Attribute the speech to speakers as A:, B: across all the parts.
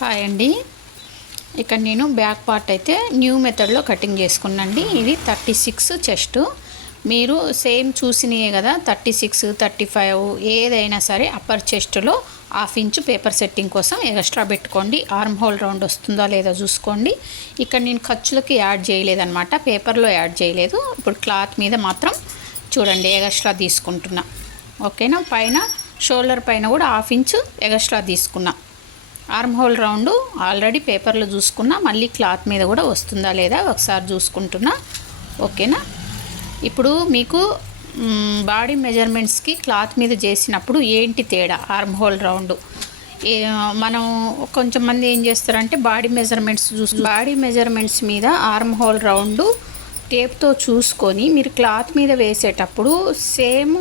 A: Hi అండి. ఇక్కడ నేను బ్యాక్ పార్ట్ అయితే న్యూ మెథడ్లో కటింగ్ చేసుకున్నాండి. ఇది థర్టీ సిక్స్ చెస్ట్. మీరు సేమ్ చూసినయే కదా థర్టీ సిక్స్ థర్టీ ఫైవ్ ఏదైనా సరే అప్పర్ చెస్ట్లో హాఫ్ ఇంచ్ పేపర్ సెట్టింగ్ కోసం ఎక్స్ట్రా పెట్టుకోండి. ఆర్మ్ హోల్ రౌండ్ వస్తుందా లేదా చూసుకోండి. ఇక్కడ నేను ఖర్చులకి యాడ్ చేయలేదన్నమాట పేపర్లో యాడ్ చేయలేదు. ఇప్పుడు క్లాత్ మీద మాత్రం చూడండి ఎగస్ట్రా తీసుకుంటున్నా. ఓకేనా? పైన షోల్డర్ పైన కూడా హాఫ్ ఇంచ్ ఎగస్ట్రా తీసుకున్నా. ఆర్మ్ హోల్ రౌండ్ ఆల్రెడీ పేపర్లో చూసుకున్నా మళ్ళీ క్లాత్ మీద కూడా వస్తుందా లేదా ఒకసారి చూసుకుంటున్నా. ఓకేనా? ఇప్పుడు మీకు బాడీ మెజర్మెంట్స్కి క్లాత్ మీద చేసినప్పుడు ఏంటి తేడా ఆర్మ్ హోల్ రౌండ్? ఏ- మనం కొంచెం మంది ఏం చేస్తారంటే బాడీ మెజర్మెంట్స్ చూసి బాడీ మెజర్మెంట్స్ మీద ఆర్మ్ హోల్ రౌండ్ టేప్తో చూసుకొని మీరు క్లాత్ మీద వేసేటప్పుడు సేమ్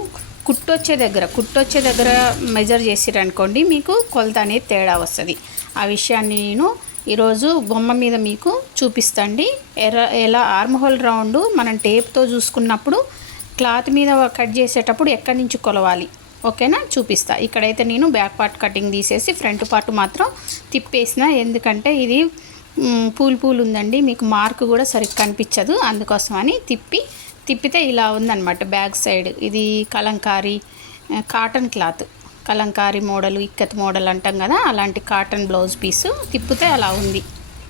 A: కుట్టొచ్చే దగ్గర కుట్టొచ్చే దగ్గర మెజర్ చేసిరనుకోండి మీకు కొలత అనేది తేడా వస్తుంది. ఆ విషయాన్ని నేను ఈరోజు బొమ్మ మీద మీకు చూపిస్తండి. ఎర్ర ఎలా ఆర్మ్ హోల్ రౌండ్ మనం టేప్తో చూసుకున్నప్పుడు క్లాత్ మీద కట్ చేసేటప్పుడు ఎక్కడి నుంచి కొలవాలి? ఓకేనా? చూపిస్తా. ఇక్కడైతే నేను బ్యాక్ పార్ట్ కటింగ్ తీసేసి ఫ్రంట్ పార్ట్ మాత్రం తిప్పేసిన. ఎందుకంటే ఇది పూలు పూలు ఉందండి మీకు మార్క్ కూడా సరిగ్గా కనిపించదు. అందుకోసమని తిప్పి తిప్పితే ఇలా ఉందన్నమాట బ్యాక్ సైడ్. ఇది kalamkari cotton cloth. Kalamkari model ikat model అంటాం కదా అలాంటి కాటన్ బ్లౌజ్ పీసు తిప్పితే అలా ఉంది.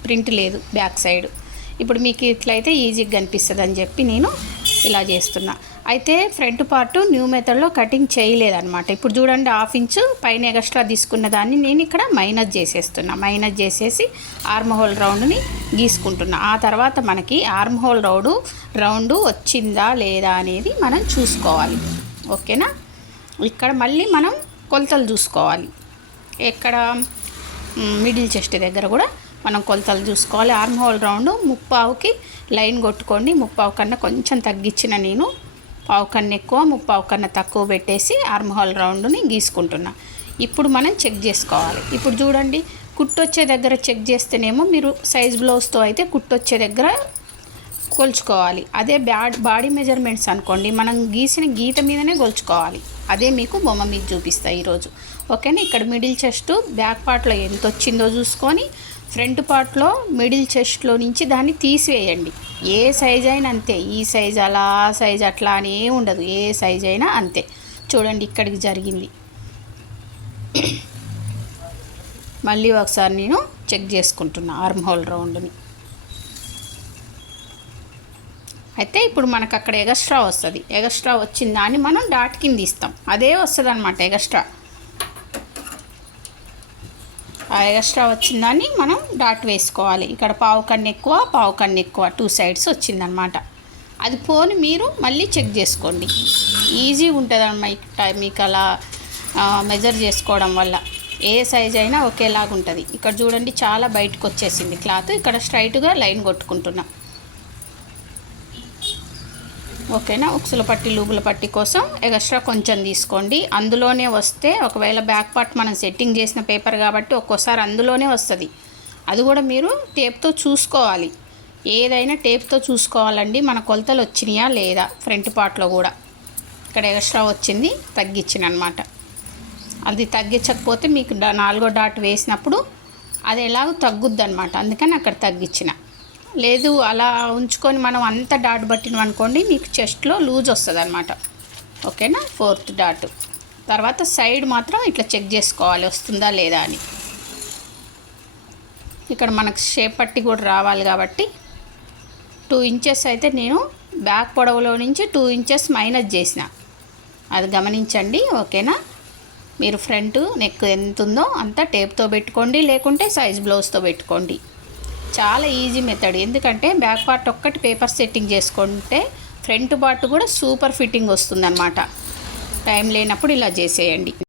A: ప్రింట్ లేదు బ్యాక్ సైడ్. ఇప్పుడు మీకు ఇట్లయితే ఈజీగా కనిపిస్తుంది అని చెప్పి నేను ఇలా చేస్తున్నా. అయితే ఫ్రంట్ పార్ట్ న్యూ మెథడ్లో కటింగ్ చేయలేదన్నమాట. ఇప్పుడు చూడండి హాఫ్ ఇంచు పైన ఎక్స్ట్రా తీసుకున్న దాన్ని నేను ఇక్కడ మైనస్ చేసేస్తున్నా. మైనస్ చేసేసి ఆర్మ్ హోల్ రౌండ్ని గీసుకుంటున్నా. ఆ తర్వాత మనకి ఆర్మ్ హోల్ రౌండ్ రౌండ్ వచ్చిందా లేదా అనేది మనం చూసుకోవాలి. ఓకేనా? ఇక్కడ మళ్ళీ మనం కొలతలు చూసుకోవాలి. ఎక్కడ? మిడిల్ చెస్ట్ దగ్గర కూడా మనం కొలతలు చూసుకోవాలి. ఆర్మ్ హోల్ రౌండ్ ముప్పావుకి లైన్ కొట్టుకోండి. ముప్పావు కన్నా కొంచెం తగ్గించిన నేను పావు కన్ను ఎక్కువ ముప్పావు కన్నా తక్కువ పెట్టేసి ఆర్మ్ రౌండ్ని గీసుకుంటున్నా. ఇప్పుడు మనం చెక్ చేసుకోవాలి. ఇప్పుడు చూడండి కుట్టొచ్చే దగ్గర చెక్ చేస్తేనేమో మీరు సైజ్ బ్లౌజ్తో అయితే కుట్టొచ్చే దగ్గర కొలుచుకోవాలి. అదే బ్యాడ్ బాడీ మెజర్మెంట్స్ అనుకోండి మనం గీసిన గీత మీదనే కొలుచుకోవాలి. అదే మీకు బొమ్మ మీద చూపిస్తాయి ఈరోజు. ఓకేనా? ఇక్కడ మిడిల్ చెస్ట్ బ్యాక్ పార్ట్లో ఎంత వచ్చిందో చూసుకొని ఫ్రంట్ పార్ట్లో మిడిల్ చెస్ట్లో నుంచి దాన్ని తీసివేయండి. ఏ సైజ్ అయినా అంతే. ఈ సైజ్ అలా ఆ సైజ్ అట్లా అని ఉండదు. ఏ సైజ్ అయినా అంతే. చూడండి ఇక్కడికి జరిగింది. మళ్ళీ ఒకసారి నేను చెక్ చేసుకుంటున్నా ఆర్మ్ హోల్ రౌండ్ని. అయితే ఇప్పుడు మనకు అక్కడ ఎగస్ట్రా వస్తుంది. ఎగస్ట్రా వచ్చిన దాన్ని మనం డాట్ కింద ఇస్తాం. అదే వస్తుంది అనమాట ఎగస్ట్రా. ఎక్స్ట్రా వచ్చిందని వచ్చిన దాన్ని మనం డాట్ వేసుకోవాలి. ఇక్కడ పావు కన్ను ఎక్కువ పావు కన్ను ఎక్కువ టూ సైడ్స్ వచ్చిందనమాట అది పోని మీరు మళ్ళీ చెక్ చేసుకోండి. ఈజీ ఉంటుంది మీకు అలా మెజర్ చేసుకోవడం వల్ల. ఏ సైజ్ అయినా ఒకేలాగా ఉంటుంది ఇక్కడ చూడండి చాలా బయటకు వచ్చేసింది క్లాత్ ఇక్కడ స్ట్రైట్గా లైన్ కొట్టుకుంటున్నాం. ఓకేనా? ఉక్సుల పట్టి లూబుల పట్టి కోసం ఎక్స్ట్రా కొంచెం తీసుకోండి. అందులోనే వస్తే ఒకవేళ బ్యాక్ పార్ట్ మనం సెట్టింగ్ చేసిన పేపర్ కాబట్టి ఒక్కోసారి అందులోనే వస్తుంది. అది కూడా మీరు టేప్తో చూసుకోవాలి. ఏదైనా టేప్తో చూసుకోవాలండి. మన కొలతలు వచ్చినాయా లేదా? ఫ్రంట్ పార్ట్లో కూడా. ఇక్కడ ఎక్స్ట్రా వచ్చింది తగ్గించిన అనమాట అది తగ్గించకపోతే మీకు నాలుగో డాట్ వేసినప్పుడు అది ఎలాగో తగ్గుద్ది అనమాట అందుకని అక్కడ తగ్గించిన. లేదు అలా ఉంచుకొని మనం అంత డాట్ పట్టినాం అనుకోండి మీకు చెస్ట్లో లూజ్ వస్తుంది అనమాట ఓకేనా? Fourth dot. తర్వాత సైడ్ మాత్రం ఇట్లా చెక్ చేసుకోవాలి వస్తుందా లేదా అని. ఇక్కడ మనకు షేప్ పట్టి కూడా రావాలి కాబట్టి టూ ఇంచెస్ అయితే నేను బ్యాక్ పొడవులో నుంచి టూ ఇంచెస్ మైనస్ చేసిన. అది గమనించండి ఓకేనా? మీరు ఫ్రంట్ నెక్ ఎంత ఉందో అంతా టేప్తో పెట్టుకోండి లేకుంటే సైజ్ బ్లౌజ్తో పెట్టుకోండి. చాలా ఈజీ మెథడ్ ఎందుకంటే బ్యాక్ పార్ట్ ఒక్కటి పేపర్ సెట్టింగ్ చేసుకుంటే ఫ్రంట్ పార్ట్ కూడా సూపర్ ఫిట్టింగ్ వస్తుందన్నమాట. టైం లేనప్పుడు ఇలా చేసేయండి.